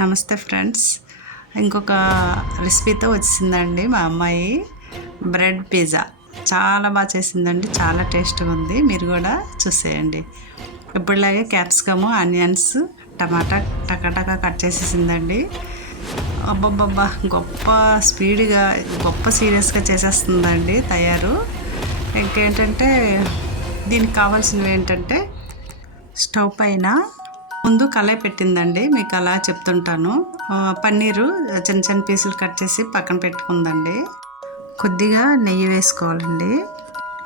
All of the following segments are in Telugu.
నమస్తే ఫ్రెండ్స్. ఇంకొక రెసిపీతో వచ్చిందండి మా అమ్మాయి. Bread pizza. చాలా బాగా చేసిందండి. చాలా టేస్ట్గా ఉంది. మీరు కూడా చూసేయండి. ఇప్పుడులాగే క్యాప్సికము ఆనియన్స్ టమాటా టకాటకా కట్ చేసేసిందండి. అబ్బబ్బబ్బా! గొప్ప స్పీడ్గా గొప్ప సీరియస్గా చేసేస్తుందండి తయారు. ఇంకేంటంటే దీనికి కావాల్సినవి ఏంటంటే స్టవ్ పైన ముందు కళాయి పెట్టిందండి మీకు అలా చెప్తుంటాను. పన్నీరు చిన్న చిన్న పీసులు కట్ చేసి పక్కన పెట్టుకుందండి. కొద్దిగా నెయ్యి వేసుకోవాలండి.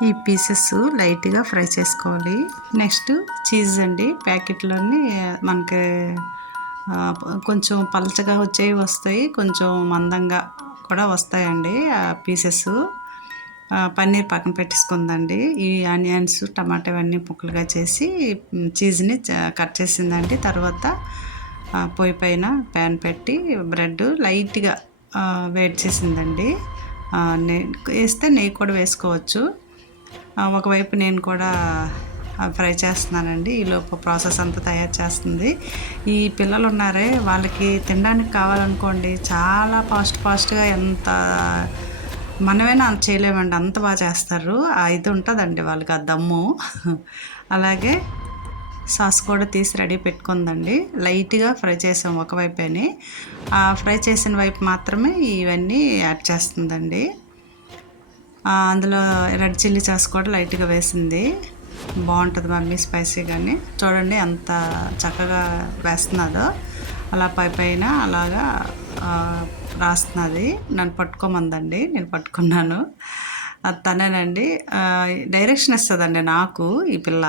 ఈ పీసెస్ లైట్గా ఫ్రై చేసుకోవాలి. నెక్స్ట్ చీజ్ అండి ప్యాకెట్లోని మనకి కొంచెం పలచగా వచ్చేవి వస్తాయి కొంచెం మందంగా కూడా వస్తాయండి ఆ పీసెస్. పన్నీర్ పక్కన పెట్టేసుకుందండి. ఈ ఆనియన్స్ టమాటా ఇవన్నీ ముక్కలుగా చేసి చీజ్ని కట్ చేసిందండి. తర్వాత పొయ్యి పైన ప్యాన్ పెట్టి బ్రెడ్ లైట్గా ఆ, వేడి చేసిందండి. నెయ్యి వేస్తే నెయ్యి కూడా వేసుకోవచ్చు. ఒకవైపు నేను కూడా ఫ్రై చేస్తున్నానండి. ఈ ప్రాసెస్ అంతా తయారు చేస్తుంది. ఈ పిల్లలు ఉన్నారే వాళ్ళకి తినడానికి కావాలనుకోండి చాలా ఫాస్ట్ ఫాస్ట్గా ఎంత మనమేనా అంత చేయలేమండి అంత బాగా చేస్తారు. ఇది ఉంటుందండి వాళ్ళకి ఆ దమ్ము. అలాగే సాస్ కూడా తీసి రెడీ పెట్టుకుందండి. లైట్గా ఫ్రై చేసాం ఒకవైపేని ఆ ఫ్రై చేసిన వైపు మాత్రమే ఇవన్నీ యాడ్ చేస్తుందండి. అందులో రెడ్ చిల్లీ సాస్ కూడా లైట్గా వేసింది. బాగుంటుంది మమ్మీ స్పైసీ కానీ చూడండి ఎంత చక్కగా వేస్తున్నదో. అలా పై పైన అలాగా రాస్తున్నది. నన్ను పట్టుకోమందండి నేను పట్టుకున్నాను. తనేనండి డైరెక్షన్ ఇస్తుందండి నాకు ఈ పిల్ల.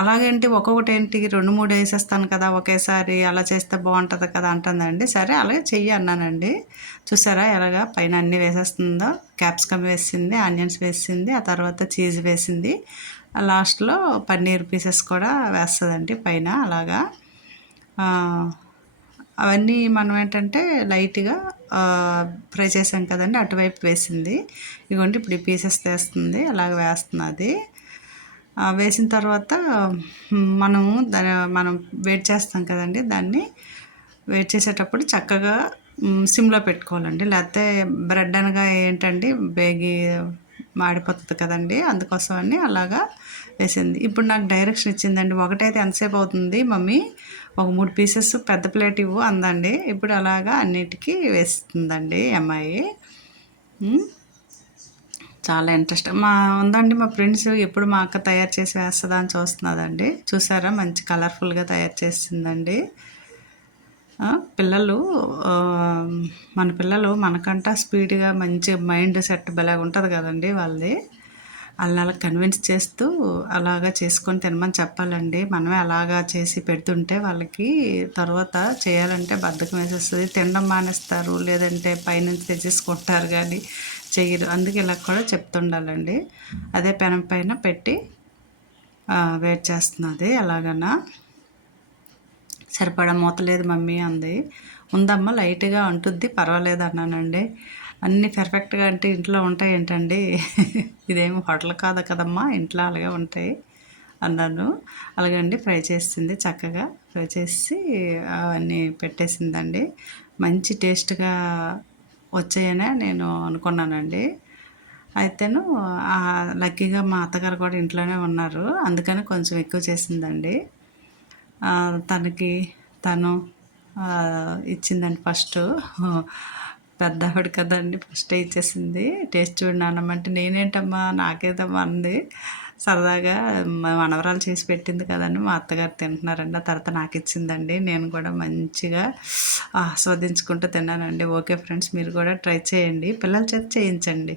అలాగేంటి ఒక్కొక్కటి ఏంటి రెండు మూడు వేసేస్తాను కదా ఒకేసారి అలా చేస్తే బాగుంటుంది కదా అంటుందండి. సరే అలాగే చెయ్యి అన్నానండి. చూసారా ఎలాగా? పైన అన్నీ వేసేస్తుందో క్యాప్సికమ్ వేసింది ఆనియన్స్ వేసింది ఆ తర్వాత చీజ్ వేసింది. లాస్ట్లో పన్నీర్ పీసెస్ కూడా వేస్తుందండి పైన అలాగా. అవన్నీ మనం ఏంటంటే లైట్గా ఫ్రై చేసాం కదండి అటువైపు వేసింది. ఇదిగోండి ఇప్పుడు ఈ పీసెస్ వేస్తుంది అలాగ వేస్తున్నది వేసిన తర్వాత మనము దాని మనం వెయిట్ చేస్తాం కదండి దాన్ని. వెయిట్ చేసేటప్పుడు చక్కగా సిమ్లో పెట్టుకోవాలండి. లేకపోతే బ్రెడ్ అనగా ఏంటండి బేగి మాడిపోతుంది కదండి అందుకోసమని అలాగా వేసింది. ఇప్పుడు నాకు డైరెక్షన్ ఇచ్చిందండి. ఒకటైతే ఎంతసేపు అవుతుంది మమ్మీ? ఒక మూడు పీసెస్ పెద్ద ప్లేట్ ఇవ్వు అందండి. ఇప్పుడు అలాగా అన్నిటికీ వేస్తుందండి అమ్మాయి చాలా ఇంట్రెస్ట్ మా ఉందండి మా ఫ్రెండ్స్ ఎప్పుడు మా అక్క తయారు చేసి వేస్తుందా అని చూస్తున్నదండి. చూసారా? మంచి కలర్ఫుల్గా తయారు చేసిందండి. పిల్లలు మన పిల్లలు మనకంట స్పీడ్గా మంచి మైండ్ సెట్ భలే ఉంటుంది కదండి వాళ్ళది. వాళ్ళని అలా కన్విన్స్ చేస్తూ అలాగా చేసుకొని తినమని చెప్పాలండి. మనమే అలాగా చేసి పెడుతుంటే వాళ్ళకి తర్వాత చేయాలంటే బద్ధకం వేసేస్తుంది. తినడం మానేస్తారు లేదంటే పైనుంచి తెచ్చేసుకుంటారు కానీ చేయరు అందుకే ఇలా కూడా చెప్తుండాలండి. అదే పెనం పైన పెట్టి వెయిట్ చేస్తున్నది ఎలాగన్నా. సరిపడా మూతలేదు మమ్మీ అంది. ఉందమ్మా లైట్గా అంటుద్ది పర్వాలేదు అన్నానండి. అన్నీ పర్ఫెక్ట్గా అంటే ఇంట్లో ఉంటాయి ఏంటండి? ఇదేమి హోటల్ కాదు కదమ్మా ఇంట్లో అలాగే ఉంటాయి అన్నాను. అలాగండి ఫ్రై చేసింది చక్కగా. ఫ్రై చేసి అవన్నీ పెట్టేసిందండి. మంచి టేస్ట్గా వచ్చాయనే నేను అనుకున్నానండి. అయితేను లక్కీగా మా అత్తగారు కూడా ఇంట్లోనే ఉన్నారు. అందుకని కొంచెం ఎక్కువ చేసిందండి. తనకి తను ఇచ్చిందండి ఫస్ట్. పెద్ద ఆవిడ కదండి ఫస్ట్ ఇచ్చేసింది టేస్ట్ చూడండి అన్నమంటే నేనేంటమ్మా నాకేదమ్మా అంది. సరదాగా మా మనవరాలు చేసి పెట్టింది కదండి మా అత్తగారు తింటున్నారండి. ఆ తర్వాత నాకు ఇచ్చిందండి. నేను కూడా మంచిగా ఆస్వాదించుకుంటూ తిన్నానండి. ఓకే ఫ్రెండ్స్ మీరు కూడా ట్రై చేయండి. పిల్లల చేత చేయించండి.